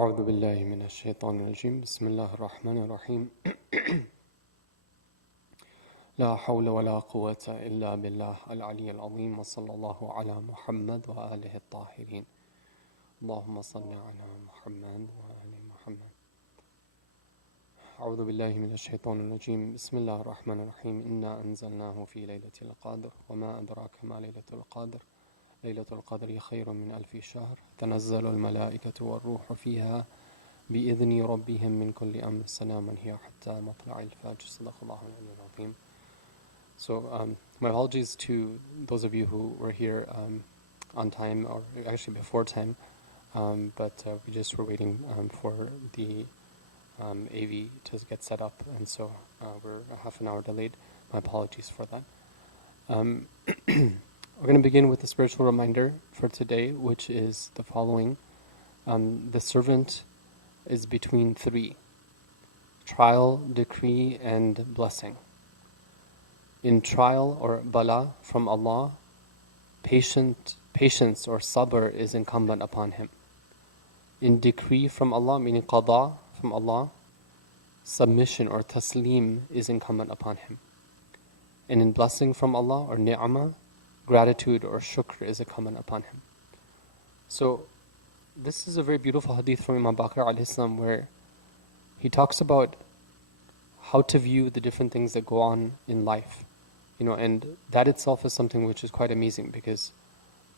أعوذ بالله من الشيطان الرجيم بسم الله الرحمن الرحيم لا حول ولا قوة إلا بالله العلي العظيم وصلى الله على محمد وآله الطاهرين اللهم صل على محمد وآل محمد أعوذ بالله من الشيطان الرجيم بسم الله الرحمن الرحيم إنا أنزلناه في ليلة القدر وما أدراك ما ليلة القدر ليلة القدر خير من 1000 شهر تنزل الملائكة والروح فيها بإذن ربهم من كل أمر سلام هي حتى مطلع الفجر صدق الله العلي العظيم. So my apologies to those of you who were here on time, or actually before time, but we just were waiting for the AV to get set up, and so we're a half an hour delayed. My apologies for that. We're going to begin with a spiritual reminder for today, which is the following. The servant is between three: trial, decree, and blessing. In trial or bala from Allah, patience or sabr is incumbent upon him. In decree from Allah, meaning qada from Allah, submission or taslim is incumbent upon him. And in blessing from Allah or ni'mah, gratitude or shukr is incumbent upon him. So this is a very beautiful hadith from Imam Baqir alayhi salam, where he talks about how to view the different things that go on in life. And that itself is something which is quite amazing, because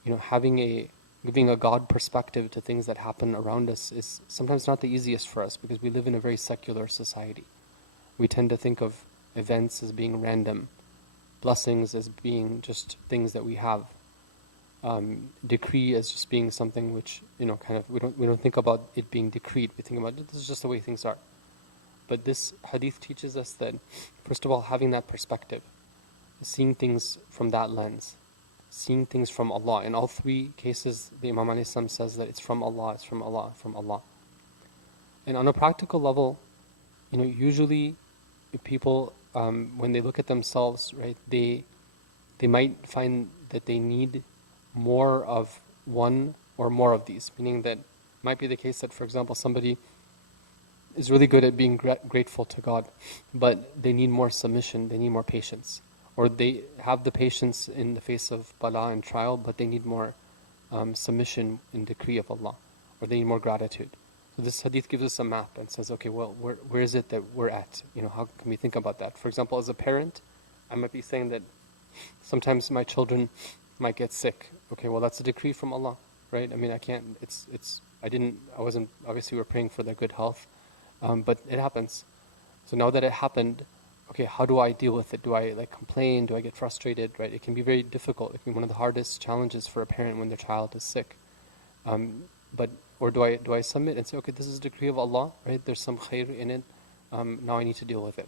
giving a God perspective to things that happen around us is sometimes not the easiest for us, because we live in a very secular society. We tend to think of events as being random, blessings as being just things that we have, decree as just being something which we don't think about it being decreed. We think about this is just the way things are. But this hadith teaches us that, first of all, having that perspective, seeing things from that lens, seeing things from Allah. In all three cases, the Imam alayhi salam says that it's from Allah, it's from Allah, from Allah. And on a practical level, usually people, when they look at themselves, right, they might find that they need more of one or more of these, meaning that it might be the case that, for example, somebody is really good at being grateful to God, but they need more submission, they need more patience. Or they have the patience in the face of bala and trial, but they need more submission in decree of Allah, or they need more gratitude. So this hadith gives us a map and says, okay, well, where is it that we're at? How can we think about that? For example, as a parent, I might be saying that sometimes my children might get sick. Okay, well, that's a decree from Allah, right? I mean, I can't. I wasn't. Obviously, we're praying for their good health, but it happens. So now that it happened, okay, how do I deal with it? Do I complain? Do I get frustrated? Right? It can be very difficult. It can be one of the hardest challenges for a parent when their child is sick. Or do I submit and say, okay, this is a decree of Allah, right? There's some khair in it. Now I need to deal with it.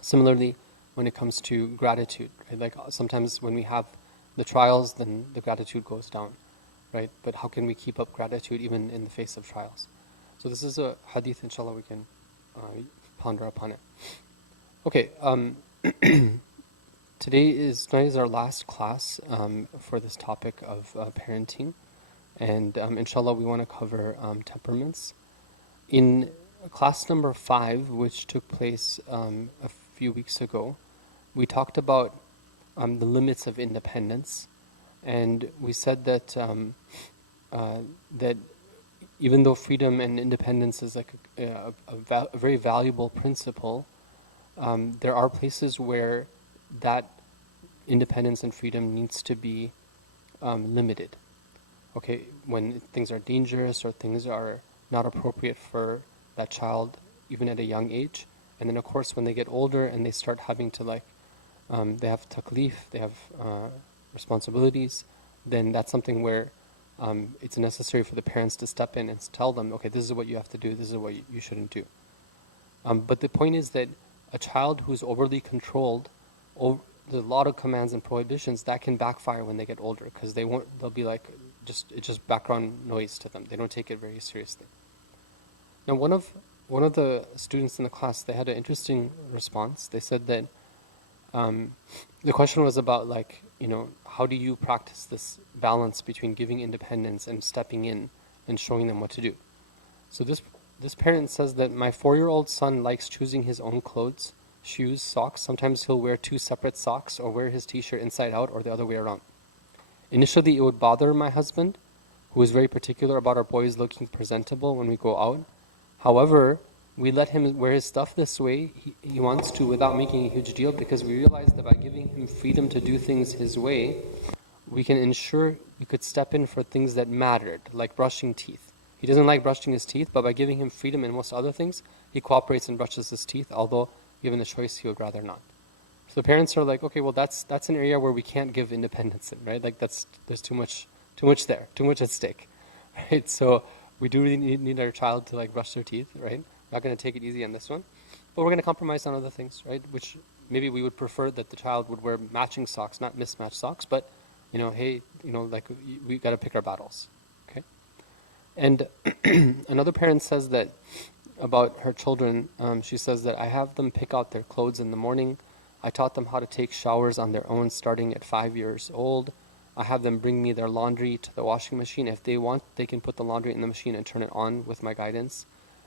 Similarly, when it comes to gratitude, right? Like sometimes when we have the trials, then the gratitude goes down, right? But how can we keep up gratitude even in the face of trials? So this is a hadith, inshallah, we can ponder upon it. Okay, tonight is our last class for this topic of parenting, and inshallah we want to cover temperaments. In class number 5, which took place a few weeks ago, we talked about the limits of independence, and we said that that even though freedom and independence is like a very valuable principle, there are places where that independence and freedom needs to be limited. Okay, when things are dangerous or things are not appropriate for that child, even at a young age. And then, of course, when they get older and they start having to they have taklif, they have responsibilities, then that's something where it's necessary for the parents to step in and tell them, okay, this is what you have to do, this is what you shouldn't do. But the point is that a child who's overly controlled, there's a lot of commands and prohibitions that can backfire when they get older, because they'll be like, it's just background noise to them. They don't take it very seriously. Now, one of the students in the class, they had an interesting response. They said that the question was about how do you practice this balance between giving independence and stepping in and showing them what to do? So this parent says that my 4-year-old son likes choosing his own clothes, shoes, socks. Sometimes he'll wear 2 separate socks or wear his t-shirt inside out or the other way around. Initially, it would bother my husband, who is very particular about our boys looking presentable when we go out. However, we let him wear his stuff this way he wants to without making a huge deal, because we realize that by giving him freedom to do things his way, we can ensure we could step in for things that mattered, like brushing teeth. He doesn't like brushing his teeth, but by giving him freedom in most other things, he cooperates and brushes his teeth, although given the choice, he would rather not. So the parents are like, okay, well, that's an area where we can't give independence in, right? Like there's too much there, too much at stake, right? So we do really need our child to like brush their teeth, right? Not going to take it easy on this one, but we're going to compromise on other things, right? Which maybe we would prefer that the child would wear matching socks, not mismatched socks, but hey, like we got to pick our battles, okay? And another parent says that about her children, she says that I have them pick out their clothes in the morning. I taught them how to take showers on their own starting at 5 years old. I have them bring me their laundry to the washing machine. If they want, they can put the laundry in the machine and turn it on with my guidance.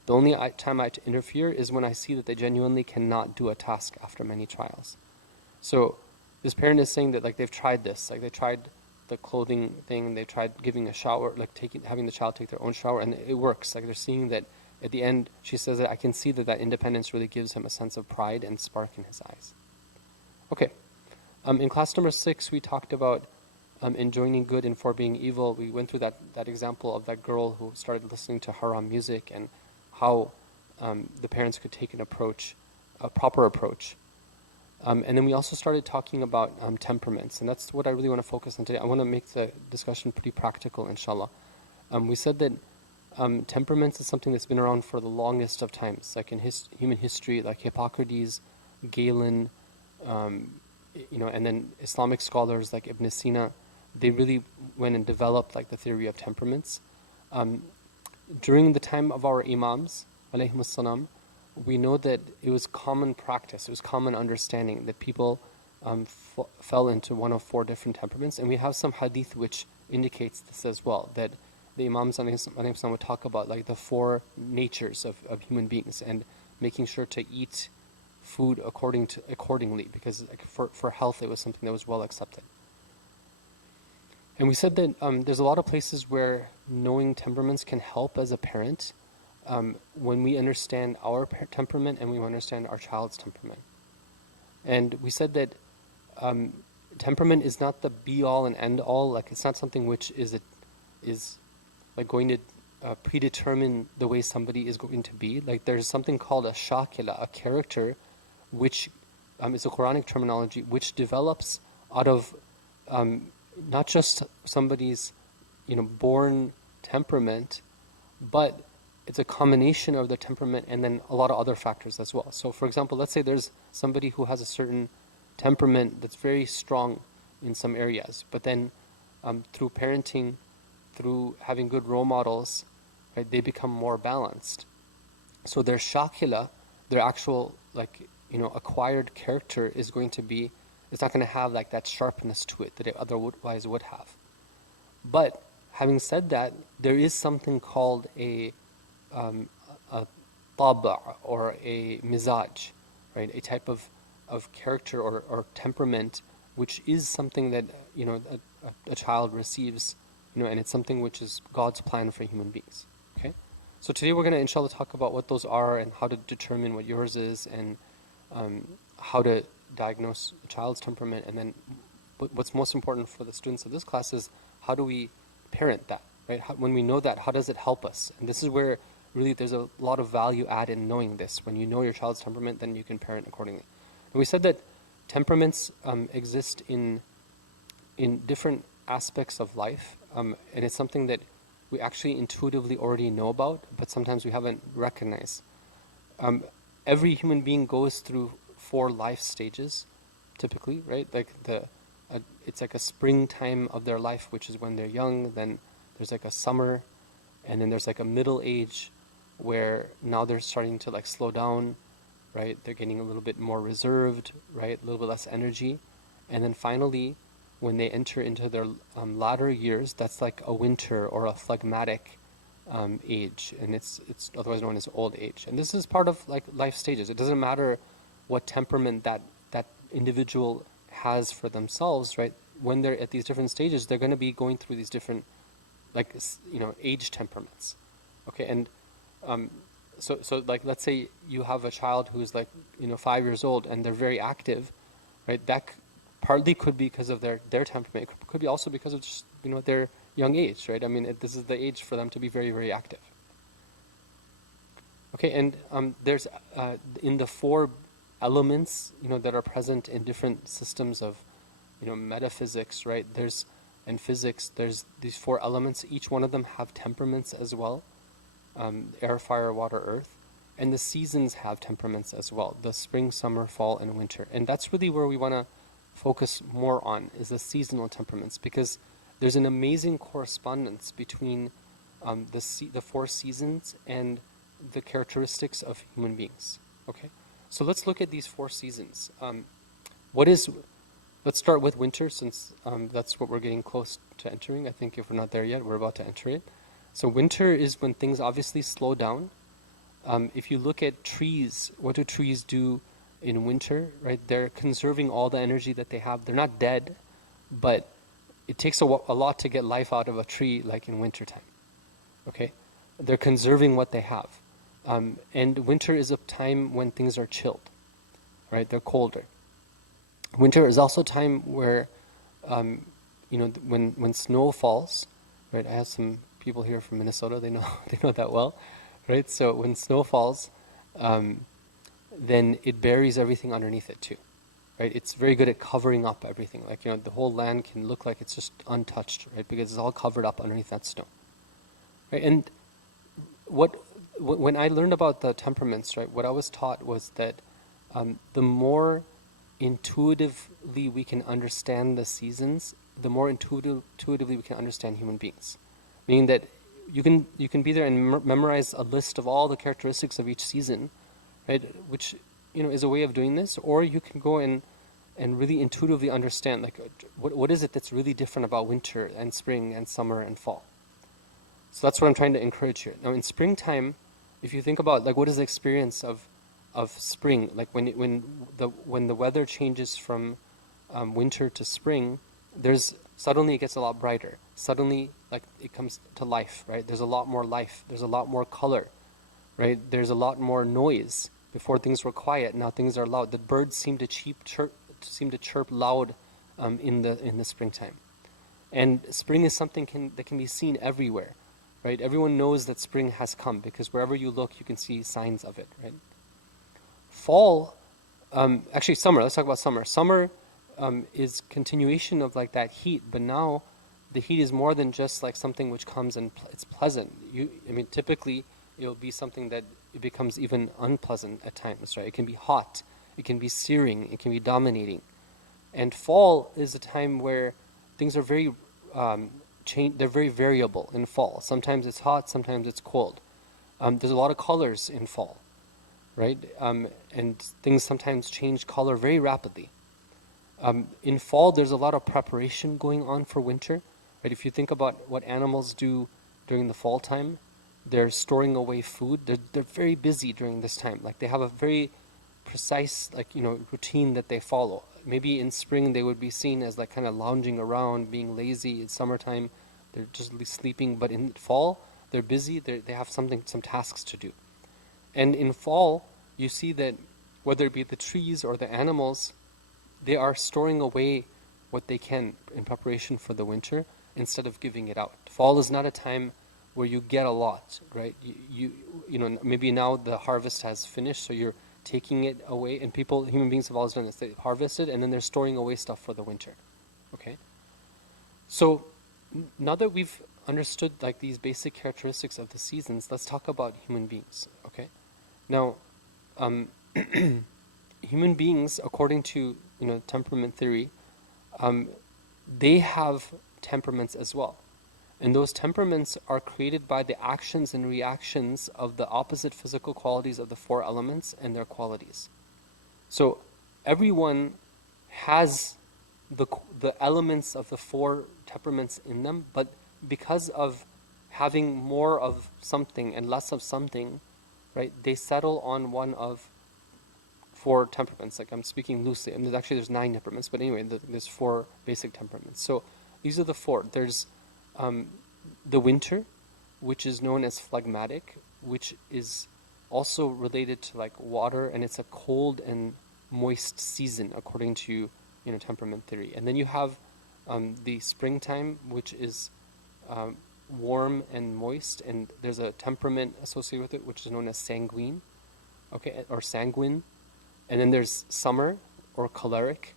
The only time I interfere is when I see that they genuinely cannot do a task after many trials. So this parent is saying that like they've tried this, like they tried the clothing thing, they tried giving a shower, like having the child take their own shower, and it works. Like they're seeing that at the end, she says that I can see that independence really gives him a sense of pride and spark in his eyes. Okay, in class number 6, we talked about enjoining good and forbidding evil. We went through that example of that girl who started listening to haram music, and how the parents could take a proper approach. And then we also started talking about temperaments, and that's what I really want to focus on today. I want to make the discussion pretty practical, inshallah. We said that temperaments is something that's been around for the longest of times, like in human history, like Hippocrates, Galen, and then Islamic scholars like Ibn Sina. They really went and developed like the theory of temperaments. During the time of our imams, alayhimus salam, we know that it was common practice, it was common understanding that people fell into one of 4 different temperaments, and we have some hadith which indicates this as well, that the imams alayhimus salam would talk about like the 4 natures of human beings, and making sure to eat food accordingly, because like, for health it was something that was well accepted. And we said that there's a lot of places where knowing temperaments can help as a parent when we understand our temperament and we understand our child's temperament. And we said that temperament is not the be-all and end-all. Like it's not something which is like going to predetermine the way somebody is going to be. Like there's something called a shakila, a character, which is a Quranic terminology, which develops out of not just somebody's born temperament, but it's a combination of their temperament and then a lot of other factors as well. So for example, let's say there's somebody who has a certain temperament that's very strong in some areas, but then through parenting, through having good role models, right, they become more balanced. So their shakila, their actual acquired character is going to be, it's not going to have like that sharpness to it that it otherwise would have. But having said that, there is something called a taba, or a mizaj, right? A type of character or temperament, which is something that a child receives, and it's something which is God's plan for human beings. Okay, so today we're going to inshallah talk about what those are and how to determine what yours is, and how to diagnose a child's temperament, and then what's most important for the students of this class is how do we parent that, right? When we know that, how does it help us? And this is where really there's a lot of value add in knowing this. When you know your child's temperament, then you can parent accordingly. And we said that temperaments exist in different aspects of life, and it's something that we actually intuitively already know about, but sometimes we haven't recognized. Every human being goes through 4 life stages, typically, right? Like it's like a springtime of their life, which is when they're young. Then there's like a summer, and then there's like a middle age, where now they're starting to like slow down, right? They're getting a little bit more reserved, right? A little bit less energy, and then finally, when they enter into their latter years, that's like a winter or a phlegmatic age, and it's otherwise known as old age. And this is part of like life stages. It doesn't matter what temperament that individual has for themselves, right? When they're at these different stages, they're going to be going through these different, like, age temperaments. Okay, and so like, let's say you have a child who's like 5 years old and they're very active, right? That partly could be because of their temperament. It could be also because of just their young age, right? I mean, this is the age for them to be very, very active. Okay, and there's in the 4 elements that are present in different systems of metaphysics, right? And physics, there's these 4 elements. Each one of them have temperaments as well. Air, fire, water, earth. And the seasons have temperaments as well. The spring, summer, fall, and winter. And that's really where we want to focus more on, is the seasonal temperaments, because there's an amazing correspondence between the 4 seasons and the characteristics of human beings. Okay? So let's look at these 4 seasons. Let's start with winter, since that's what we're getting close to entering. I think if we're not there yet, we're about to enter it. So winter is when things obviously slow down. If you look at trees, what do trees do in winter, right? They're conserving all the energy that they have. They're not dead, but it takes a lot to get life out of a tree, like in wintertime. Okay? They're conserving what they have. And winter is a time when things are chilled, right? They're colder. Winter is also a time where, when snow falls, right? I have some people here from Minnesota. They know that well, right? So when snow falls, then it buries everything underneath it too, right? It's very good at covering up everything. Like the whole land can look like it's just untouched, right? Because it's all covered up underneath that snow, right? And when I learned about the temperaments, right? What I was taught was that the more intuitively we can understand the seasons, the more intuitively we can understand human beings. Meaning that you can be there and memorize a list of all the characteristics of each season, right? Which is a way of doing this, or you can go and really intuitively understand, like, what is it that's really different about winter and spring and summer and fall. So that's what I'm trying to encourage here. Now in springtime, if you think about like what is the experience of spring, like when the weather changes from winter to spring, suddenly it gets a lot brighter. Suddenly, like, it comes to life, right? There's a lot more life. There's a lot more color, right? There's a lot more noise. Before things were quiet, now things are loud. The birds seem to chirp loud in the springtime. And spring is something that can be seen everywhere, right? Everyone knows that spring has come because wherever you look, you can see signs of it, right? Fall, actually summer. Let's talk about summer. Summer is continuation of like that heat, but now the heat is more than just like something which comes and it's pleasant. Typically it'll be something that it becomes even unpleasant at times, right? It can be hot, it can be searing, it can be dominating. And fall is a time where things are very they're very variable in fall. Sometimes it's hot, sometimes it's cold. There's a lot of colors in fall, right? And things sometimes change color very rapidly. In fall, there's a lot of preparation going on for winter, right? If you think about what animals do during the fall time, they're storing away food. They're very busy during this time. Like they have a very precise, routine that they follow. Maybe in spring they would be seen as like kind of lounging around, being lazy. In summertime, they're just sleeping. But in fall, they're busy. They have some tasks to do. And in fall, you see that whether it be the trees or the animals, they are storing away what they can in preparation for the winter instead of giving it out. Fall is not a time where you get a lot, right? Maybe now the harvest has finished, so you're taking it away, and human beings have always done this. They harvest it, and then they're storing away stuff for the winter, okay? So now that we've understood like these basic characteristics of the seasons, let's talk about human beings, okay? Now, human beings, according to temperament theory, they have temperaments as well. And those temperaments are created by the actions and reactions of the opposite physical qualities of the 4 elements and their qualities. So everyone has the elements of the 4 temperaments in them, but because of having more of something and less of something, right, they settle on one of 4 temperaments. Like I'm speaking loosely, and there's 9 temperaments, but anyway, there's 4 basic temperaments. So these are the 4. There's the winter, which is known as phlegmatic, which is also related to like water, and it's a cold and moist season according to temperament theory. And then you have the springtime, which is warm and moist, and there's a temperament associated with it, which is known as sanguine, okay, or sanguine. And then there's summer, or choleric,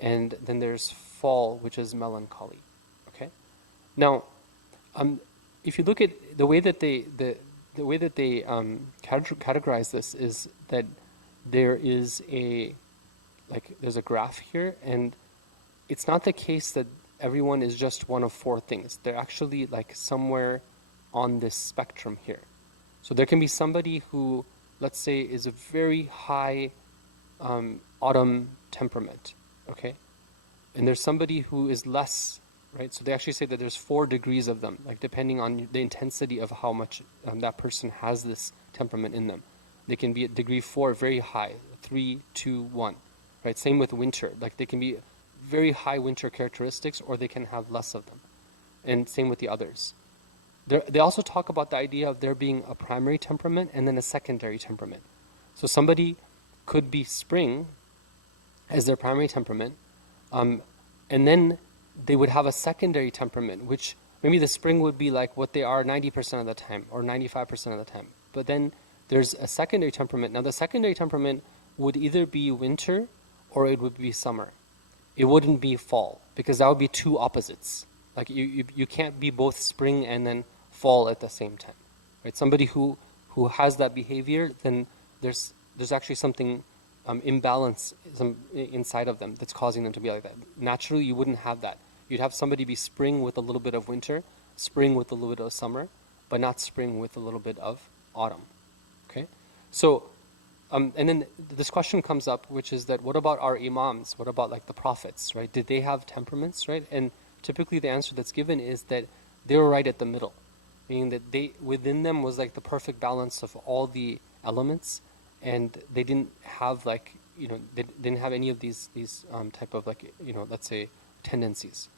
and then there's fall, which is melancholy. Okay. Now, if you look at the way that they categorize this is that there's a graph here, and it's not the case that everyone is just one of 4 things. They're actually like somewhere on this spectrum here. So there can be somebody who, let's say, is a very high autumn temperament, okay? And there's somebody who is less, right? So they actually say that there's 4 degrees of them, like depending on the intensity of how much that person has this temperament in them. They can be at degree 4, very high, 3, 2, 1, right? Same with winter. Like they can be very high winter characteristics, or they can have less of them. And same with the others. They also talk about the idea of there being a primary temperament and then a secondary temperament. So somebody could be spring as their primary temperament, and then they would have a secondary temperament, which maybe the spring would be like what they are 90% of the time or 95% of the time. But then there's a secondary temperament. Now the secondary temperament would either be winter or it would be summer. It wouldn't be fall, because that would be 2 opposites. Like you can't be both spring and then fall at the same time, right? Somebody who has that behavior, then there's actually something imbalance inside of them that's causing them to be like that. Naturally, you wouldn't have that. You'd have somebody be spring with a little bit of winter, spring with a little bit of summer, but not spring with a little bit of autumn. Okay, so and then this question comes up, which is that what about our imams? What about like the prophets, right? Did they have temperaments, right? And typically the answer that's given is that they were right at the middle, meaning that within them was like the perfect balance of all the elements, and they didn't have like they didn't have any of these type of like let's say tendencies,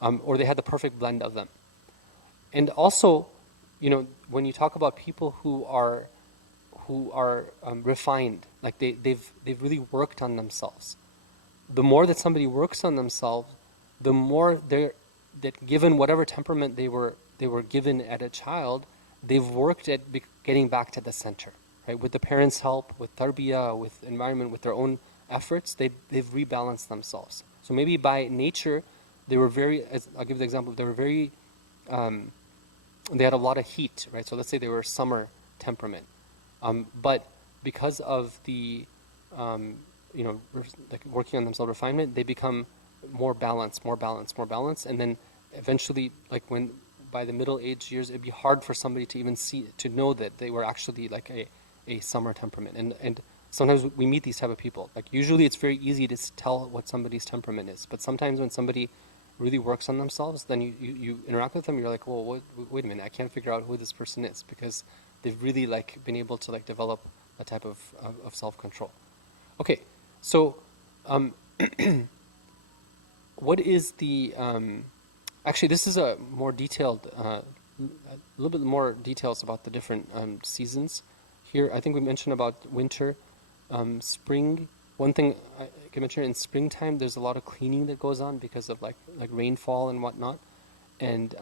or they had the perfect blend of them. And also, when you talk about people who are refined, like they've really worked on themselves. The more that somebody works on themselves, the more that given whatever temperament they were given at a child, they've worked at getting back to the center, right? With the parents' help, with tarbiyah, with environment, with their own efforts, they've rebalanced themselves. So maybe by nature, they were I'll give the example, they were very, they had a lot of heat, right? So let's say they were summer temperament. But because of the, like working on themselves refinement, they become more balanced, and then eventually, like by the middle age years, it'd be hard for somebody to even to know that they were actually like a summer temperament. And sometimes we meet these type of people. Like usually it's very easy to tell what somebody's temperament is, but sometimes when somebody really works on themselves, then you interact with them, you're like, well, wait a minute, I can't figure out who this person is, because they've really like been able to like develop a type of self-control. Okay, so what is the actually this is a more detailed a little bit more details about the different seasons here. I think we mentioned about winter, spring. One thing I can mention, in springtime there's a lot of cleaning that goes on because of like rainfall and whatnot, and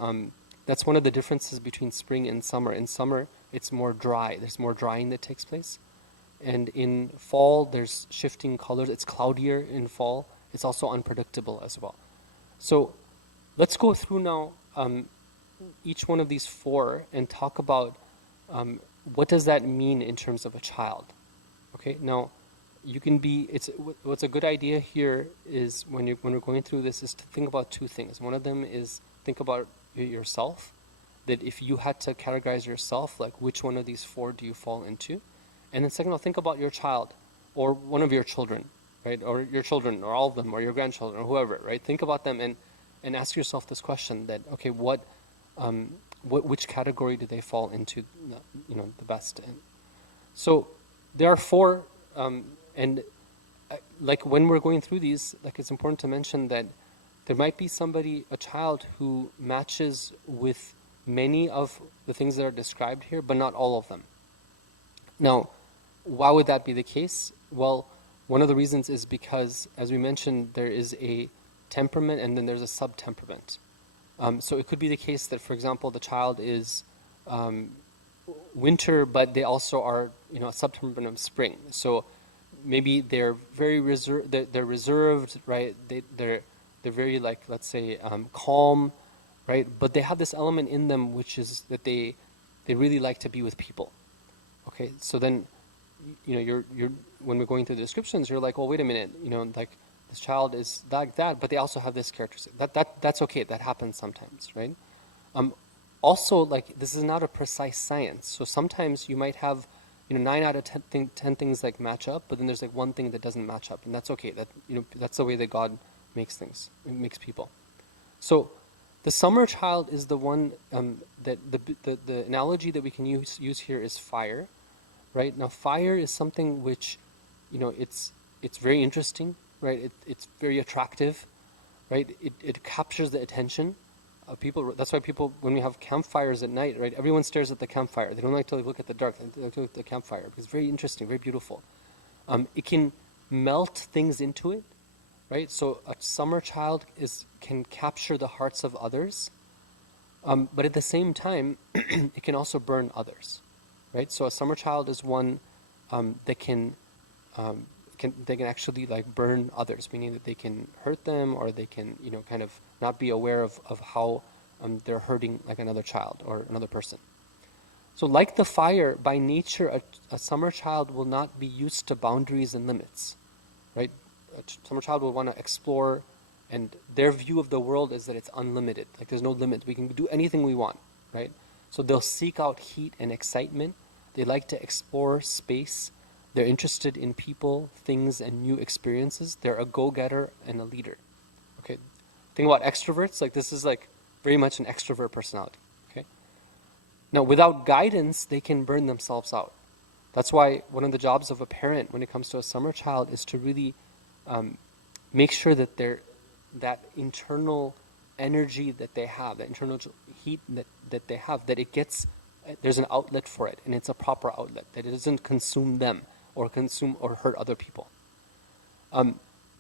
that's one of the differences between spring and summer. In summer, it's more dry. There's more drying that takes place. And in fall, there's shifting colors. It's cloudier in fall. It's also unpredictable as well. So let's go through now each one of these 4 and talk about what does that mean in terms of a child. Okay, now you can be, what's a good idea here is when we're going through this is to think about 2 things. One of them is think about yourself, that if you had to categorize yourself, like which one of these 4 do you fall into? And then second of all, think about your child or one of your children, right? Or your children or all of them or your grandchildren or whoever, right? Think about them and ask yourself this question that, okay, what which category do they fall into, the best in. So there are four, and like when we're going through these, like it's important to mention that there might be a child who matches with many of the things that are described here, but not all of them. Now, why would that be the case? Well, one of the reasons is because, as we mentioned, there is a temperament and then there's a sub-temperament. So it could be the case that, for example, the child is winter, but they also are, a sub-temperament of spring. So maybe they're very reserved. They're reserved, right? They're very, like, let's say, calm, right? But they have this element in them, which is that they really like to be with people. Okay, so then, you're when we're going through the descriptions, you're like, well, wait a minute, like this child is like that, but they also have this characteristic. That's okay. That happens sometimes, right? Also, like, this is not a precise science. So sometimes you might have, 9 out of 10 things like match up, but then there's like one thing that doesn't match up, and that's okay. That that's the way that God makes things, makes people. So the summer child is the one that the analogy that we can use here is fire, right? Now fire is something which, it's very interesting, right? It's very attractive, right? It captures the attention of people. That's why people, when we have campfires at night, right? Everyone stares at the campfire. They don't like to look at the dark. They like to look at the campfire because it's very interesting, very beautiful. It can melt things into it, right? So a summer child can capture the hearts of others, but at the same time, it can also burn others, right? So a summer child is one that can actually like burn others, meaning that they can hurt them, or they can kind of not be aware of how they're hurting like another child or another person. So like the fire, by nature, a summer child will not be used to boundaries and limits, right? A summer child will want to explore, and their view of the world is that it's unlimited. Like there's no limit. We can do anything we want, right? So they'll seek out heat and excitement. They like to explore space. They're interested in people, things, and new experiences. They're a go-getter and a leader. Okay. Think about extroverts. Like this is like very much an extrovert personality. Okay. Now, without guidance, they can burn themselves out. That's why one of the jobs of a parent when it comes to a summer child is to really make sure that that internal energy that they have, that internal heat that they have, that it gets, there's an outlet for it, and it's a proper outlet, that it doesn't consume them or hurt other people.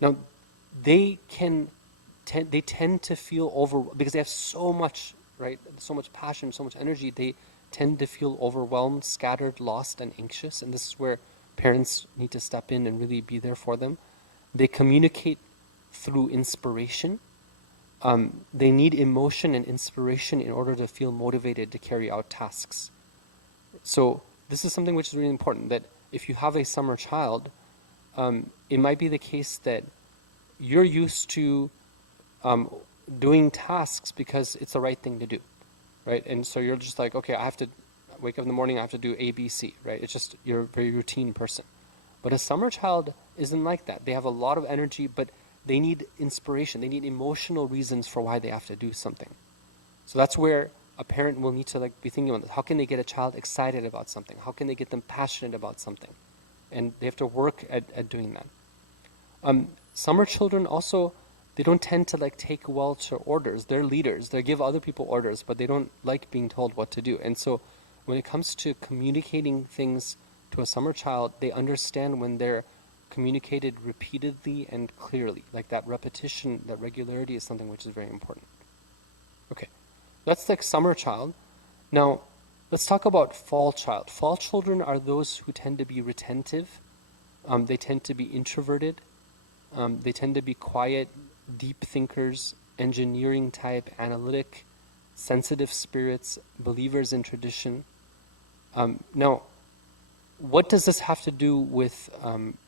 Now, they tend to feel because they have so much, right, so much passion, so much energy, they tend to feel overwhelmed, scattered, lost, and anxious, and this is where parents need to step in and really be there for them. They communicate through inspiration. They need emotion and inspiration in order to feel motivated to carry out tasks. So this is something which is really important, that if you have a summer child, it might be the case that you're used to doing tasks because it's the right thing to do, right? And so you're just like, okay, I have to wake up in the morning, I have to do A, B, C, right? It's just, you're a very routine person. But a summer child isn't like that. They have a lot of energy, but they need inspiration. They need emotional reasons for why they have to do something. So that's where a parent will need to like be thinking about this. How can they get a child excited about something? How can they get them passionate about something? And they have to work at doing that. Summer children also, they don't tend to like take well to orders. They're leaders. They give other people orders, but they don't like being told what to do. And so when it comes to communicating things to a summer child, they understand when they're communicated repeatedly and clearly. Like that repetition, that regularity is something which is very important. Okay, that's like summer child. Now, let's talk about fall child. Fall children are those who tend to be retentive. They tend to be introverted. They tend to be quiet, deep thinkers, engineering type, analytic, sensitive spirits, believers in tradition. Now, what does this have to do with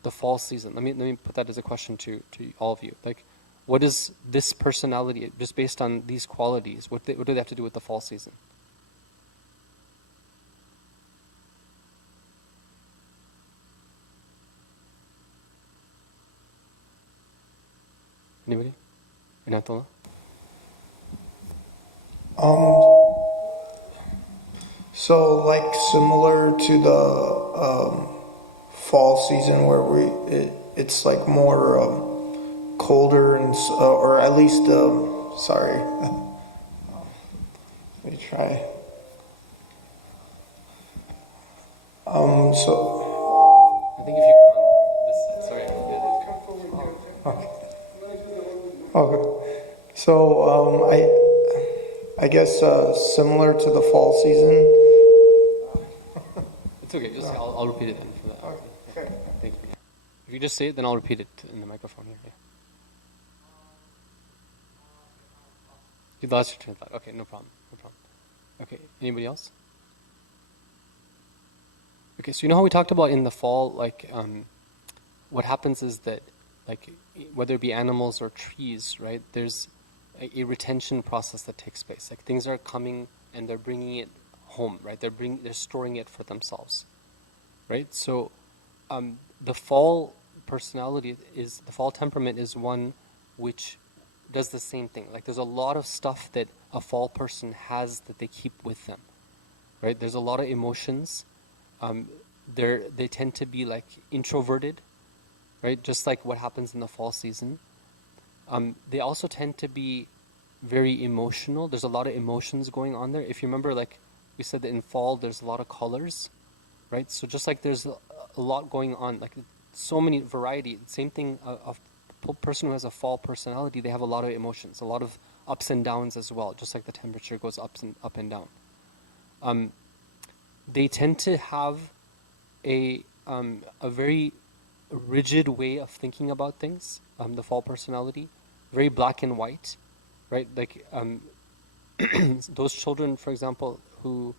the fall season? Let me put that as a question to all of you. Like, what is this personality, just based on these qualities, what do they have to do with the fall season? Anybody? Inatullah? So, like similar to the fall season, where it's like more colder and or at least sorry, let me try. I think if you come on this side, sorry. Okay. Okay. So I guess similar to the fall season. It's okay, just I'll repeat it then for that. Okay. Thank you. If you just say it, then I'll repeat it in the microphone here. Yeah. You lost your train of thought. Okay, no problem. No problem. Okay, anybody else? Okay, so you know how we talked about in the fall, like, what happens is that, like, whether it be animals or trees, right, there's a retention process that takes place. Like, things are coming and they're bringing it home, right? They're storing it for themselves, right? So, the fall the fall temperament is one which does the same thing. Like, there's a lot of stuff that a fall person has that they keep with them, right? There's a lot of emotions. They tend to be like introverted, right? Just like what happens in the fall season. They also tend to be very emotional. There's a lot of emotions going on there. If you remember, like we said that in fall, there's a lot of colors, right? So just like there's a lot going on, like so many variety. Same thing, a person who has a fall personality, they have a lot of emotions, a lot of ups and downs as well, just like the temperature goes up and down. They tend to have a very rigid way of thinking about things, the fall personality, very black and white, right? Like those children, for example, who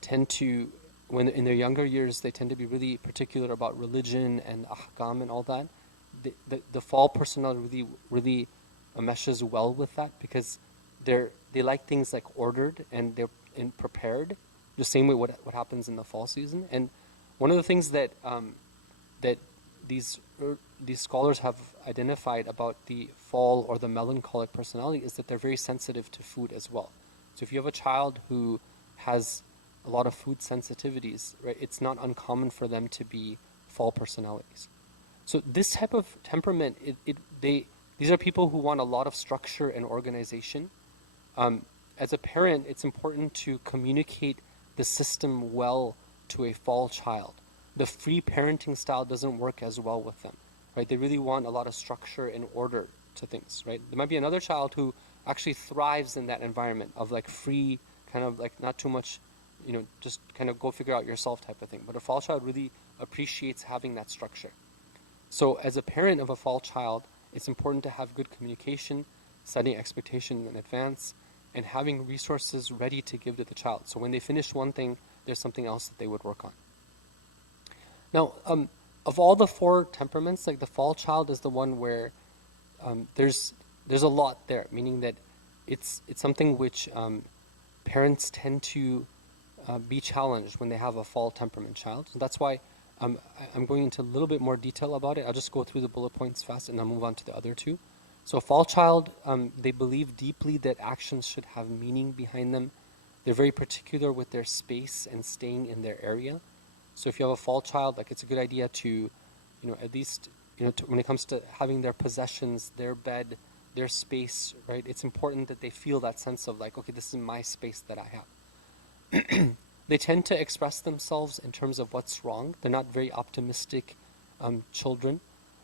tend to, when in their younger years, they tend to be really particular about religion and ahkam and all that. The fall personality really meshes well with that because they like things like ordered and they're prepared, the same way what happens in the fall season. And one of the things that that these scholars have identified about the fall or the melancholic personality is that they're very sensitive to food as well. So if you have a child who has a lot of food sensitivities, right, it's not uncommon for them to be fall personalities. So this type of temperament, these are people who want a lot of structure and organization. As a parent, it's important to communicate the system well to a fall child. The free parenting style doesn't work as well with them, right? They really want a lot of structure and order to things, right? There might be another child who actually thrives in that environment of like free, kind of like not too much, just kind of go figure out yourself type of thing. But a fall child really appreciates having that structure. So as a parent of a fall child, it's important to have good communication, setting expectations in advance, and having resources ready to give to the child. So when they finish one thing, there's something else that they would work on. Now, of all the four temperaments, like the fall child is the one where there's a lot there, meaning that it's something which parents tend to be challenged when they have a fall temperament child. So that's why I'm going into a little bit more detail about it. I'll just go through the bullet points fast and I'll move on to the other two. So a fall child, they believe deeply that actions should have meaning behind them. They're very particular with their space and staying in their area. So if you have a fall child, like it's a good idea to, at least, when it comes to having their possessions, their bed, their space, right? It's important that they feel that sense of like, okay, this is my space that I have. They tend to express themselves in terms of what's wrong. They're not very optimistic children,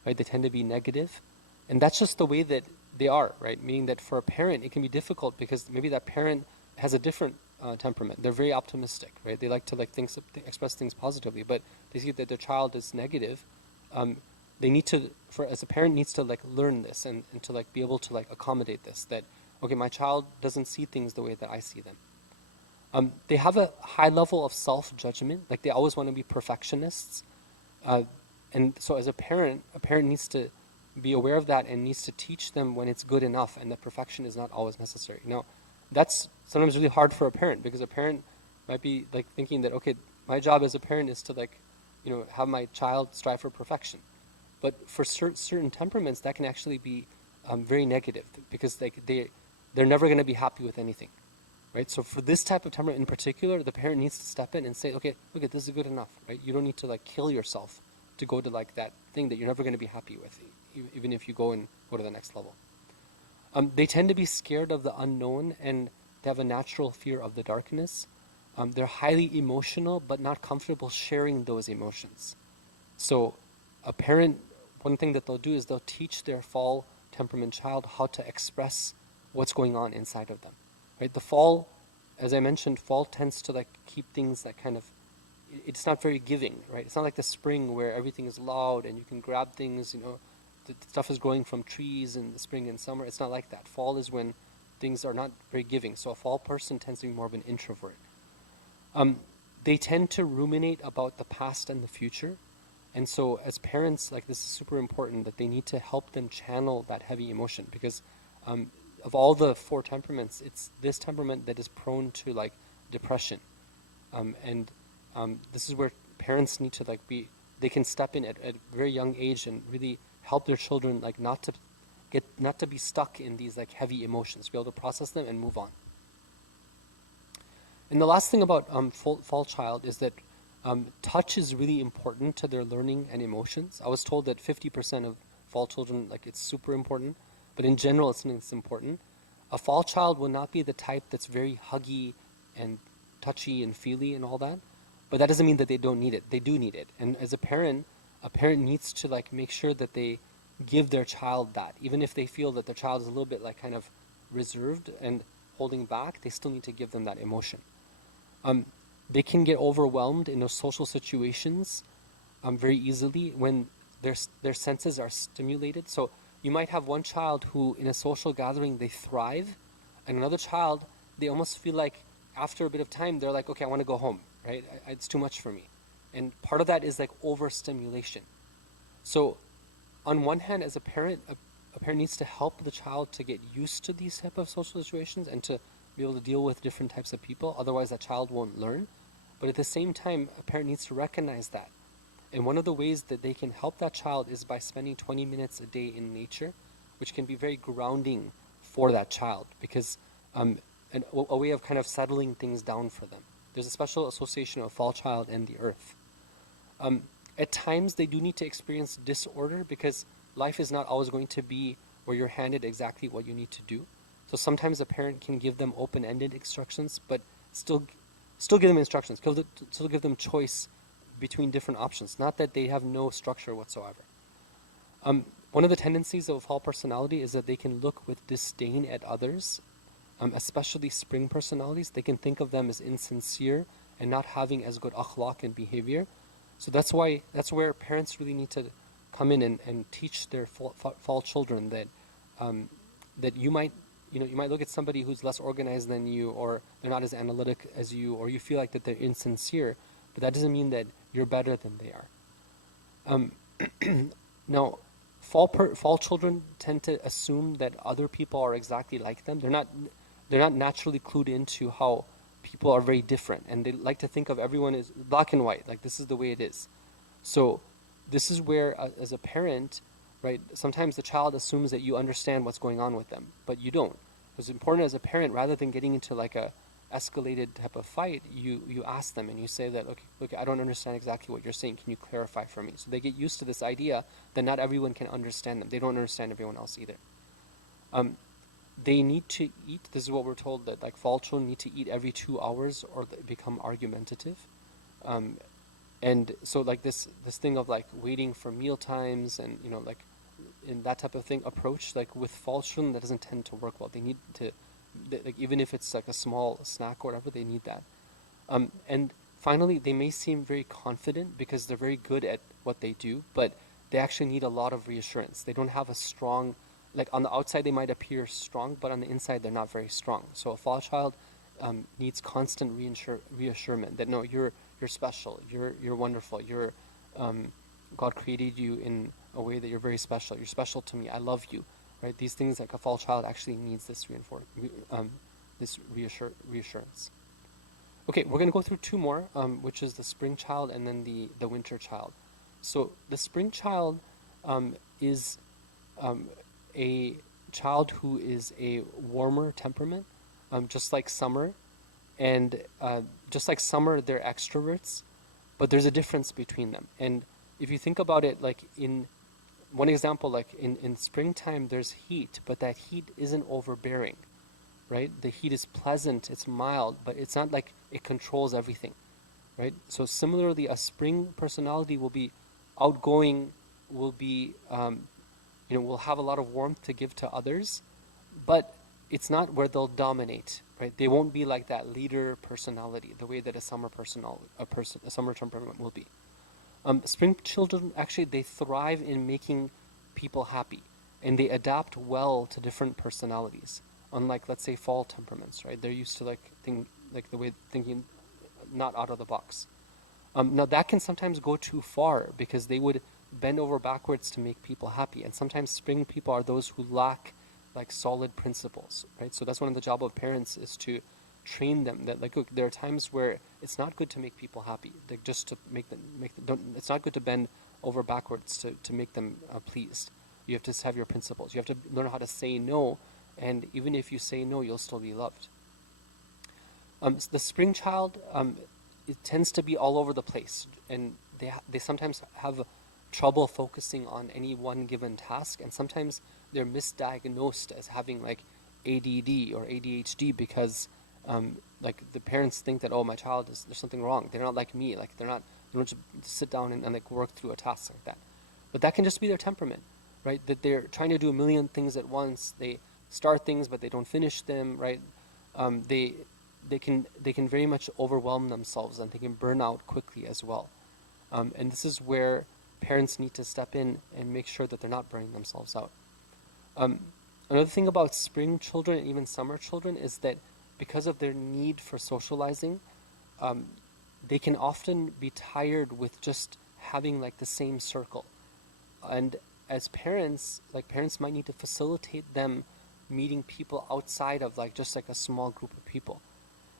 right? They tend to be negative. And that's just the way that they are, right? Meaning that for a parent, it can be difficult because maybe that parent has a different temperament. They're very optimistic, right? They like to express things positively, but they see that their child is negative. They need to, as a parent, needs to like learn this and to like be able to like accommodate this. That okay, my child doesn't see things the way that I see them. They have a high level of self-judgment. Like they always want to be perfectionists, and so as a parent needs to be aware of that and needs to teach them when it's good enough and that perfection is not always necessary. Now, that's sometimes really hard for a parent because a parent might be like thinking that, okay, my job as a parent is to like, have my child strive for perfection. But for certain temperaments, that can actually be very negative because they're never going to be happy with anything, right? So for this type of temperament in particular, the parent needs to step in and say, okay, look, this is good enough, right? You don't need to like kill yourself to go to like that thing that you're never going to be happy with, even if you go to the next level. They tend to be scared of the unknown, and they have a natural fear of the darkness. They're highly emotional, but not comfortable sharing those emotions. So a parent, one thing that they'll do is they'll teach their fall temperament child how to express what's going on inside of them. Right? The fall, as I mentioned, fall tends to like keep things that kind of, it's not very giving, right? It's not like the spring where everything is loud and you can grab things, the stuff is growing from trees in the spring and summer. It's not like that. Fall is when things are not very giving. So a fall person tends to be more of an introvert. They tend to ruminate about the past and the future. And so as parents, like this is super important that they need to help them channel that heavy emotion, because of all the 4 temperaments, it's this temperament that is prone to like depression. And this is where parents need to like they can step in at a very young age and really help their children like not to be stuck in these like heavy emotions, be able to process them and move on. And the last thing about fall child is that touch is really important to their learning and emotions. I was told that 50% of fall children, like it's super important, but in general it's something that's important. A fall child will not be the type that's very huggy and touchy and feely and all that, but that doesn't mean that they don't need it. They do need it. And as a parent needs to like make sure that they give their child that. Even if they feel that their child is a little bit like kind of reserved and holding back, they still need to give them that emotion. They can get overwhelmed in those social situations very easily when their senses are stimulated. So you might have one child who in a social gathering they thrive, and another child, they almost feel like after a bit of time they're like, okay, I want to go home, right? It's too much for me. And part of that is like overstimulation. So on one hand, as a parent needs to help the child to get used to these type of social situations and to be able to deal with different types of people. Otherwise, that child won't learn. But at the same time, a parent needs to recognize that. And one of the ways that they can help that child is by spending 20 minutes a day in nature, which can be very grounding for that child, because a way of kind of settling things down for them. There's a special association of fall child and the earth. At times, they do need to experience disorder, because life is not always going to be where you're handed exactly what you need to do. So sometimes a parent can give them open-ended instructions, but still give them instructions, still give them choice between different options, not that they have no structure whatsoever. One of the tendencies of fall personality is that they can look with disdain at others, especially spring personalities. They can think of them as insincere and not having as good akhlaq and behavior. So that's where parents really need to come in and teach their fall children that that you might look at somebody who's less organized than you, or they're not as analytic as you, or you feel like that they're insincere, but that doesn't mean that you're better than they are. Now, fall children tend to assume that other people are exactly like them. They're not naturally clued into how people are very different, and they like to think of everyone as black and white, like this is the way it is. So this is where, as a parent, right, sometimes the child assumes that you understand what's going on with them, but you don't. It's important as a parent, rather than getting into like a escalated type of fight, you ask them and you say that, okay, look, I don't understand exactly what you're saying. Can you clarify for me? So they get used to this idea that not everyone can understand them. They don't understand everyone else either. They need to eat. This is what we're told, that like fall children need to eat every 2 hours or they become argumentative. And so like this thing of like waiting for meal times and like in that type of thing approach, like with fall children, that doesn't tend to work well. They need to, like, even if it's like a small snack or whatever, they need that. And finally, they may seem very confident because they're very good at what they do, but they actually need a lot of reassurance. They don't have a strong, like on the outside they might appear strong, but on the inside they're not very strong. So a fall child needs constant reassurance that no, you're special, you're wonderful, God created you in a way that you're very special. You're special to me. I love you, right? These things, like a fall child actually needs this reassurance. Okay, we're going to go through 2 more, which is the spring child and then the winter child. So the spring child is a child who is a warmer temperament, just like summer. And just like summer, they're extroverts, but there's a difference between them. And if you think about it, like in one example, like in springtime, there's heat, but that heat isn't overbearing, right? The heat is pleasant, it's mild, but it's not like it controls everything, right? So similarly, a spring personality will be outgoing, will be, will have a lot of warmth to give to others, but it's not where they'll dominate, right? They won't be like that leader personality, the way that a summer temperament will be. Spring children, actually, they thrive in making people happy, and they adapt well to different personalities. Unlike, let's say, fall temperaments, right? They're used to the way thinking, not out of the box. Now that can sometimes go too far because they would bend over backwards to make people happy, and sometimes spring people are those who lack like solid principles, right? So that's one of the job of parents is to train them that like look, there are times where it's not good to make people happy, like just to it's not good to bend over backwards to make them pleased. You have to have your principles. You have to learn how to say no, and even if you say no, you'll still be loved. The spring child, it tends to be all over the place, and they sometimes have trouble focusing on any one given task, and sometimes they're misdiagnosed as having like ADD or ADHD because like the parents think that, oh, my child there's something wrong. They're not like me. Like they don't just sit down and like work through a task like that. But that can just be their temperament, right? That they're trying to do a million things at once. They start things but they don't finish them, right? They can very much overwhelm themselves, and they can burn out quickly as well. And this is where parents need to step in and make sure that they're not burning themselves out. Another thing about spring children and even summer children is that because of their need for socializing, they can often be tired with just having like the same circle. And as parents, like parents might need to facilitate them meeting people outside of like just like a small group of people.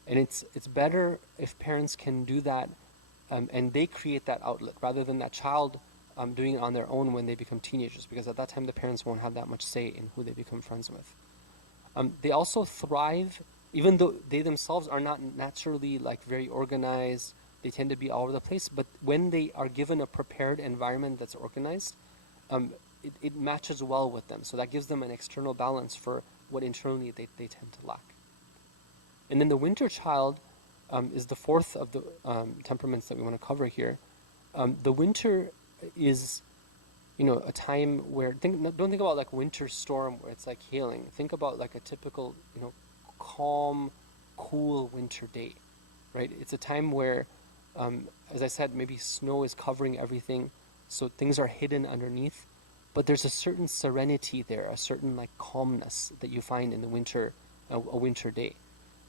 And it's better if parents can do that and they create that outlet rather than that child doing it on their own when they become teenagers, because at that time the parents won't have that much say in who they become friends with. They also thrive, even though they themselves are not naturally like very organized, they tend to be all over the place, but when they are given a prepared environment that's organized, it matches well with them. So that gives them an external balance for what internally they tend to lack. And then the winter child is the fourth of the temperaments that we want to cover here. The winter is, a time where don't think about like winter storm where it's like hailing. Think about like a typical, calm, cool winter day, right? It's a time where, as I said, maybe snow is covering everything, so things are hidden underneath, but there's a certain serenity there, a certain like calmness that you find in the winter, a winter day.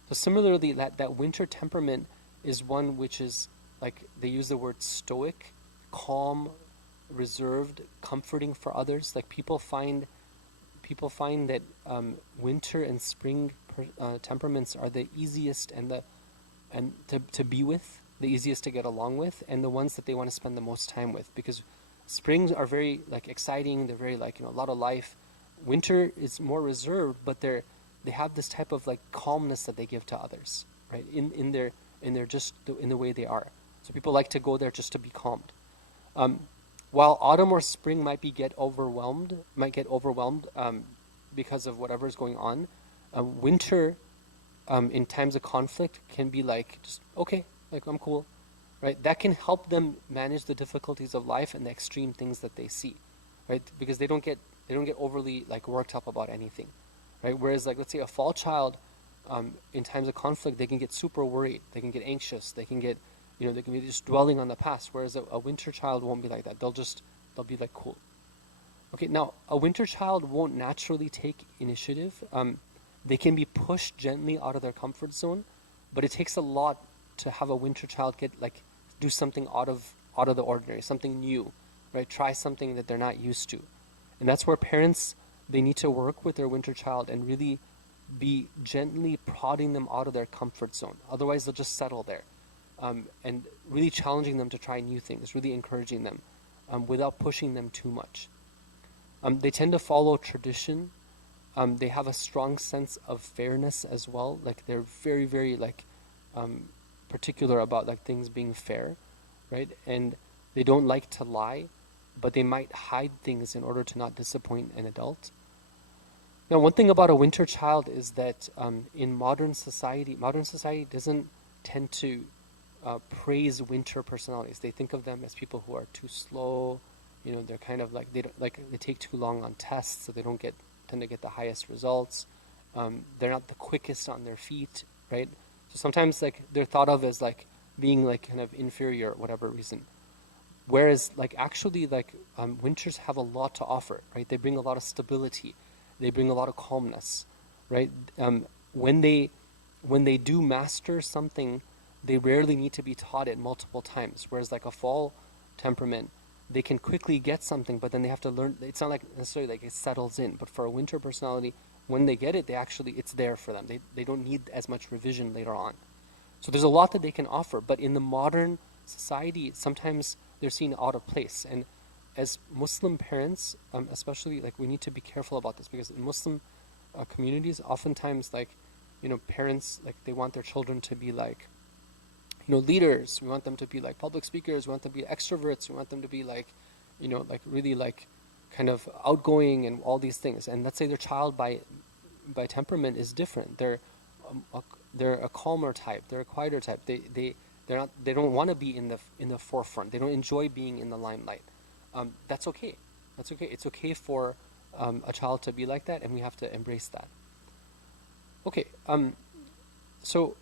So similarly, that winter temperament is one which is like they use the word stoic, calm, reserved, comforting for others. Like people find that winter and spring temperaments are the easiest and to be with, the easiest to get along with, and the ones that they want to spend the most time with, because springs are very like exciting. They're very like a lot of life. Winter is more reserved, but they have this type of like calmness that they give to others, right? In the way they are. So people like to go there just to be calmed. While autumn or spring might get overwhelmed because of whatever's going on, winter in times of conflict can be like just okay, like I'm cool, right? That can help them manage the difficulties of life and the extreme things that they see, right? Because they don't get overly like worked up about anything. Right? Whereas, like, let's say a fall child, in times of conflict, they can get super worried. They can get anxious. They can get, they can be just dwelling on the past. Whereas a winter child won't be like that. They'll be like cool. Okay, now a winter child won't naturally take initiative. They can be pushed gently out of their comfort zone, but it takes a lot to have a winter child do something out of the ordinary, something new, right? Try something that they're not used to, and that's where parents. They need to work with their winter child and really be gently prodding them out of their comfort zone. Otherwise, they'll just settle there. And really challenging them to try new things, really encouraging them without pushing them too much. They tend to follow tradition. They have a strong sense of fairness as well. Like they're very, very particular about like things being fair, right? And they don't like to lie, but they might hide things in order to not disappoint an adult. Now, one thing about a winter child is that in modern society doesn't tend to praise winter personalities. They think of them as people who are too slow. They're kind of like they take too long on tests, so they don't tend to get the highest results. They're not the quickest on their feet, right? So sometimes like they're thought of as like being like kind of inferior, whatever reason. Whereas like actually like winters have a lot to offer, right? They bring a lot of stability. They bring a lot of calmness, right? When they do master something, they rarely need to be taught it multiple times. Whereas like a fall temperament, they can quickly get something, but then they have to learn. It's not like necessarily like it settles in. But for a winter personality, when they get it, it's there for them. They don't need as much revision later on. So there's a lot that they can offer. But in the modern society, sometimes they're seen out of place. And as Muslim parents, especially, like, we need to be careful about this, because in Muslim communities, oftentimes, like, parents, like, they want their children to be like, leaders. We want them to be like public speakers. We want them to be extroverts. We want them to be like, like really like kind of outgoing and all these things. And let's say their child by temperament is different. They're a calmer type. They're a quieter type. They don't want to be in the forefront. They don't enjoy being in the limelight. That's okay. That's okay. It's okay for a child to be like that, and we have to embrace that. Okay. So,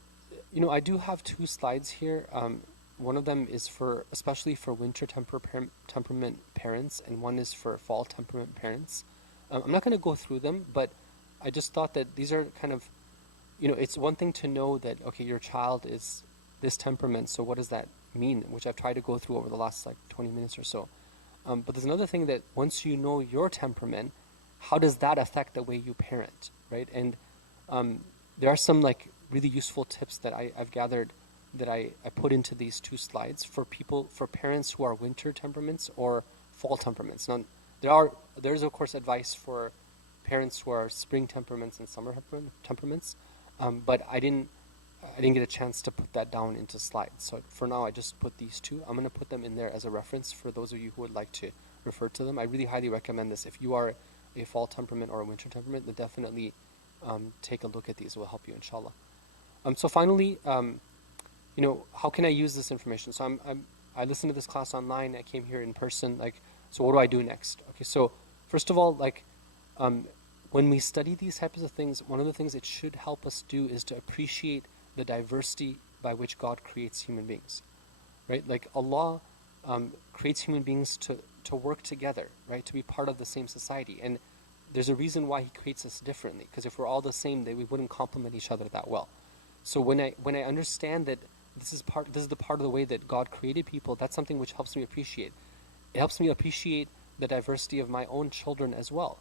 I do have 2 slides here. One of them is especially for winter temperament parents, and one is for fall temperament parents. I'm not going to go through them, but I just thought that these are kind of, it's one thing to know that, okay, your child is this temperament, so what does that mean? Which I've tried to go through over the last 20 minutes or so. But there's another thing that once you know your temperament, how does that affect the way you parent, right? And there are some really useful tips that I've gathered that I put into these 2 slides for parents who are winter temperaments or fall temperaments. Now, there's of course advice for parents who are spring temperaments and summer temperaments, but I didn't get a chance to put that down into slides. So for now, I just put these 2. I'm going to put them in there as a reference for those of you who would like to refer to them. I really highly recommend this. If you are a fall temperament or a winter temperament, then definitely take a look at these. It will help you, inshallah. So finally, how can I use this information? So I listened to this class online. I came here in person. So what do I do next? Okay, so first of all, when we study these types of things, one of the things it should help us do is to appreciate the diversity by which God creates human beings, right? Like Allah creates human beings to work together, right? To be part of the same society. And there's a reason why He creates us differently, because if we're all the same, then we wouldn't complement each other that well. So when I understand that this is the part of the way that God created people, that's something which helps me appreciate. It helps me appreciate the diversity of my own children as well,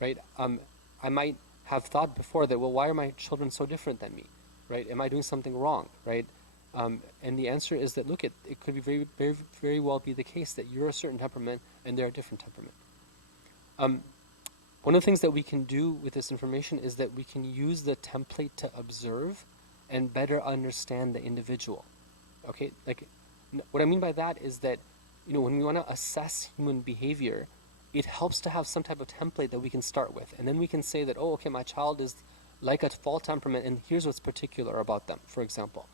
right? I might have thought before that, well, why are my children so different than me, right? Am I doing something wrong, right? And the answer is that, look, it could be very, very, very well be the case that you're a certain temperament and they're a different temperament. One of the things that we can do with this information is that we can use the template to observe and better understand the individual. Okay, what I mean by that is that, when we want to assess human behavior, it helps to have some type of template that we can start with, and then we can say that, oh, okay, my child is like a fall temperament, and here's what's particular about them, for example.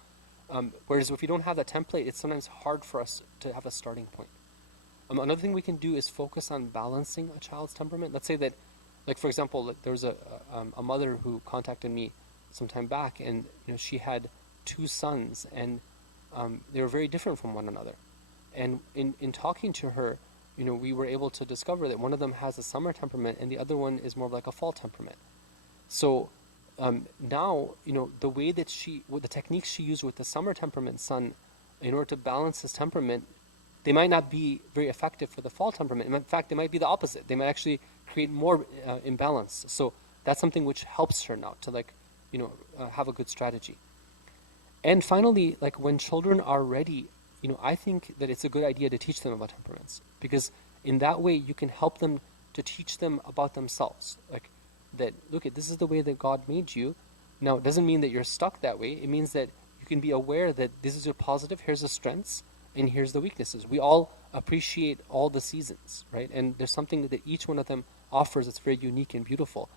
Whereas if we don't have that template, it's sometimes hard for us to have a starting point. Another thing we can do is focus on balancing a child's temperament. Let's say that, for example, there was a mother who contacted me some time back, and she had 2 sons, and they were very different from one another. And in talking to her, we were able to discover that one of them has a summer temperament and the other one is more like a fall temperament. So now, the way that the techniques she used with the summer temperament son, in order to balance his temperament, they might not be very effective for the fall temperament. In fact, they might be the opposite. They might actually create more imbalance. So that's something which helps her now to have a good strategy. And finally, when children are ready, I think that it's a good idea to teach them about temperaments, because in that way you can help them to teach them about themselves. That, look, this is the way that God made you. Now, it doesn't mean that you're stuck that way. It means that you can be aware that this is your positive, here's the strengths, and here's the weaknesses. We all appreciate all the seasons, right? And there's something that each one of them offers that's very unique and beautiful.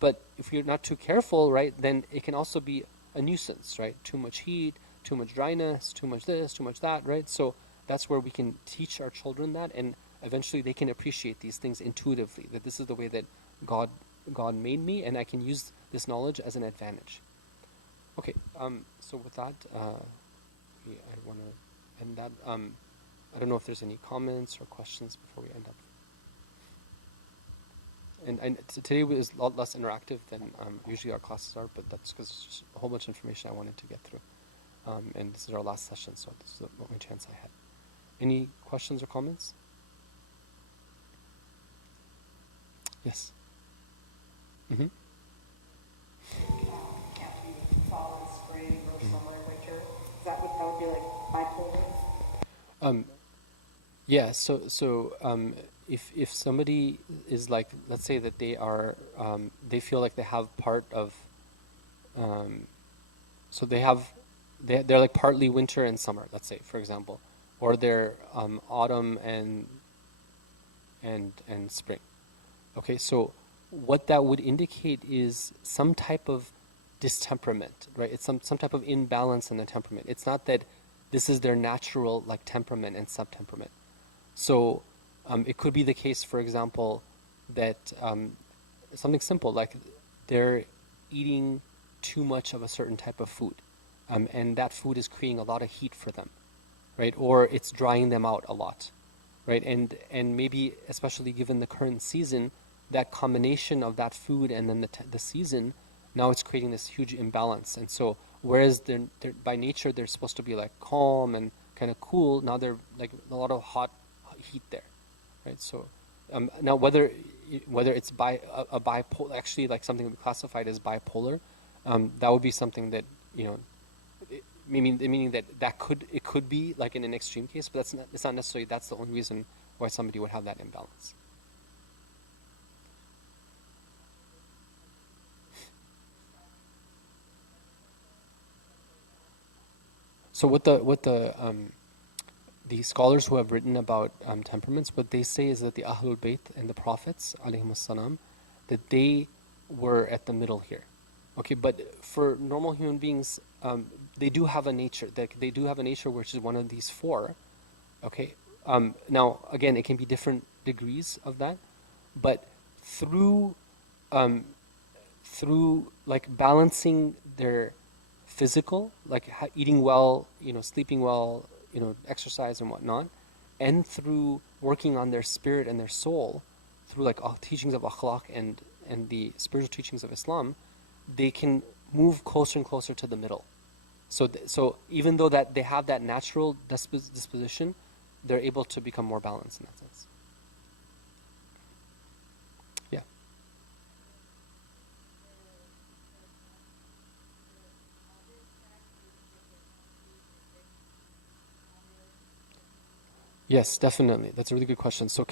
But if you're not too careful, right, then it can also be a nuisance, right? Too much heat, too much dryness, too much this, too much that, right? So that's where we can teach our children that, and eventually they can appreciate these things intuitively, that this is the way that God made me, and I can use this knowledge as an advantage. Okay, so with that, I want to end that. I don't know if there's any comments or questions before we end up. And today was a lot less interactive than usually our classes are, but that's because it's just a whole bunch of information I wanted to get through. And this is our last session, so this is the only chance I had. Any questions or comments? Yes. Mm-hmm. Can't be fall and spring or summer and winter. That would be like bipolar. Yeah. So if somebody is like, let's say that they are, they feel like they have part of, so they're like partly winter and summer. Let's say, for example, or they're autumn and spring. Okay, so what that would indicate is some type of distemperament, right? It's some type of imbalance in the temperament. It's not that this is their natural like temperament and subtemperament. So it could be the case, for example, that something simple like they're eating too much of a certain type of food, and that food is creating a lot of heat for them, right? Or it's drying them out a lot, right? And maybe especially given the current season, that combination of that food and then the season, now it's creating this huge imbalance. And so whereas they're by nature they're supposed to be like calm and kind of cool, now they're like a lot of hot heat there, right? So now whether it's a bipolar, actually like something we classified as bipolar, that would be something that, you know, meaning that it could be like in an extreme case, but it's not necessarily that's the only reason why somebody would have that imbalance. So what the scholars who have written about temperaments, what they say is that the Ahlul Bayt and the Prophets, alayhimus salam, that they were at the middle here. Okay, but for normal human beings, they do have a nature. They do have a nature which is one of these four. Okay, now again, it can be different degrees of that, but through like balancing their physical, like eating well, you know, sleeping well, you know, exercise and whatnot, and through working on their spirit and their soul, through like teachings of akhlaq and the spiritual teachings of Islam, they can move closer and closer to the middle. So even though that they have that natural disposition, they're able to become more balanced in that sense. Yeah. Yes, definitely. That's a really good question. So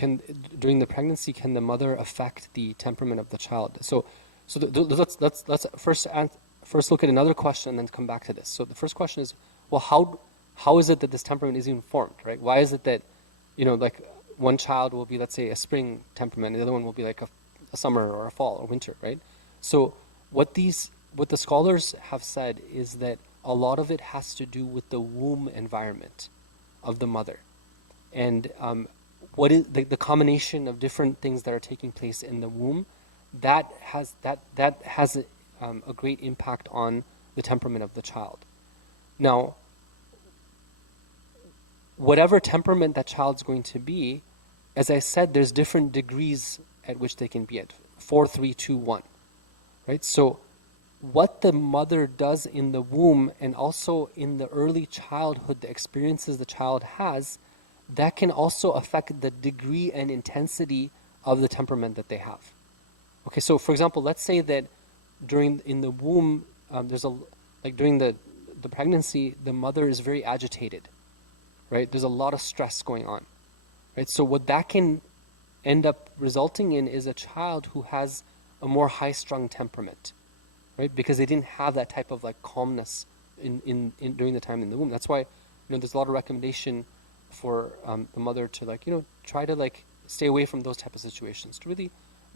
during the pregnancy, can the mother affect the temperament of the child? So let's first look at another question and then come back to this. So the first question is, well, how is it that this temperament is even formed, right? Why is it that, you know, like one child will be, let's say, a spring temperament, and the other one will be like a summer or a fall or winter, right? So what the scholars have said is that a lot of it has to do with the womb environment of the mother. And what is the combination of different things that are taking place in the womb, that has a great impact on the temperament of the child. Now, whatever temperament that child's going to be, as I said, there's different degrees at which they can be at. 4, 3, 2, 1. Right? So what the mother does in the womb and also in the early childhood, the experiences the child has, that can also affect the degree and intensity of the temperament that they have. Okay, so for example, let's say that in the womb, during the pregnancy, the mother is very agitated, right? There's a lot of stress going on, right? So what that can end up resulting in is a child who has a more high-strung temperament, right? Because they didn't have that type of like calmness during the time in the womb. That's why there's a lot of recommendation for the mother to try to stay away from those type of situations, to really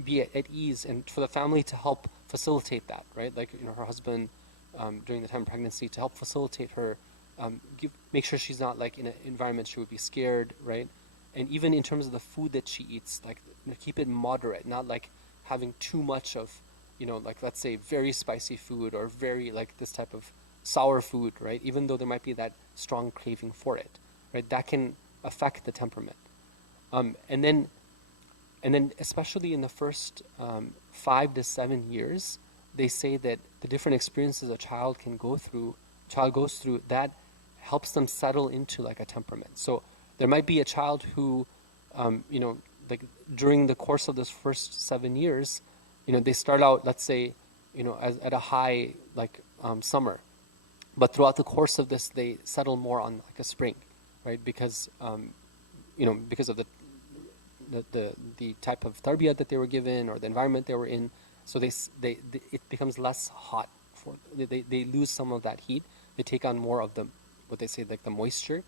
be at ease, and for the family to help facilitate that, right? Her husband during the time of pregnancy, to help facilitate her, make sure she's not in an environment she would be scared, right? And even in terms of the food that she eats, keep it moderate, not having too much of, let's say very spicy food, or very this type of sour food, right? Even though there might be that strong craving for it, right? That can affect the temperament. And then especially in the first 5 to 7 years, they say that the different experiences a child goes through, that helps them settle into a temperament. So there might be a child who, during the course of this first 7 years, they start out, let's say, at a high summer, but throughout the course of this, they settle more on a spring, right? Because because of the type of tarbiyah that they were given, or the environment they were in, so it becomes less hot. They lose some of that heat. They take on more of what they say the moisture,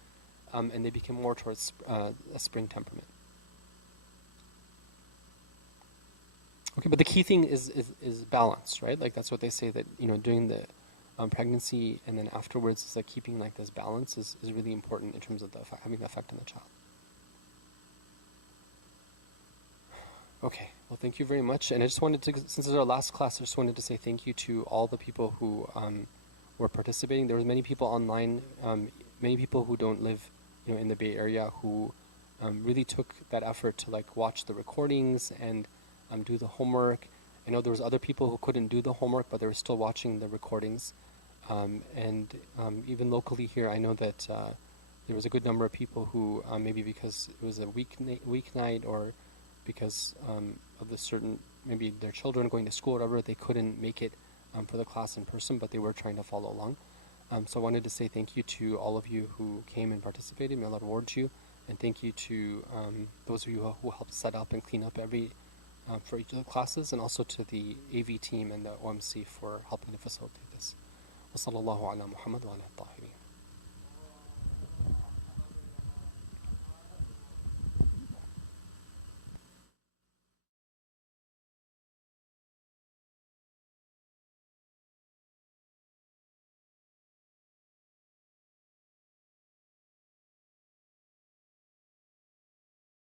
and they become more towards a spring temperament. Okay, but the key thing is balance, right? That's what they say, that during the pregnancy and then afterwards, is keeping this balance is really important in terms of having the effect on the child. Okay, well, thank you very much. And I just wanted to, since this is our last class, I just wanted to say thank you to all the people who were participating. There was many people online, many people who don't live in the Bay Area, who really took that effort to watch the recordings and do the homework. I know there was other people who couldn't do the homework, but they were still watching the recordings. And even locally here, I know that there was a good number of people who maybe because it was a weeknight, or because of the certain, maybe their children going to school or whatever, they couldn't make it for the class in person, but they were trying to follow along. So I wanted to say thank you to all of you who came and participated. May Allah reward you. And thank you to those of you who helped set up and clean up for each of the classes, and also to the AV team and the OMC for helping to facilitate this. وصلى الله على محمد وعلى الطاهرين.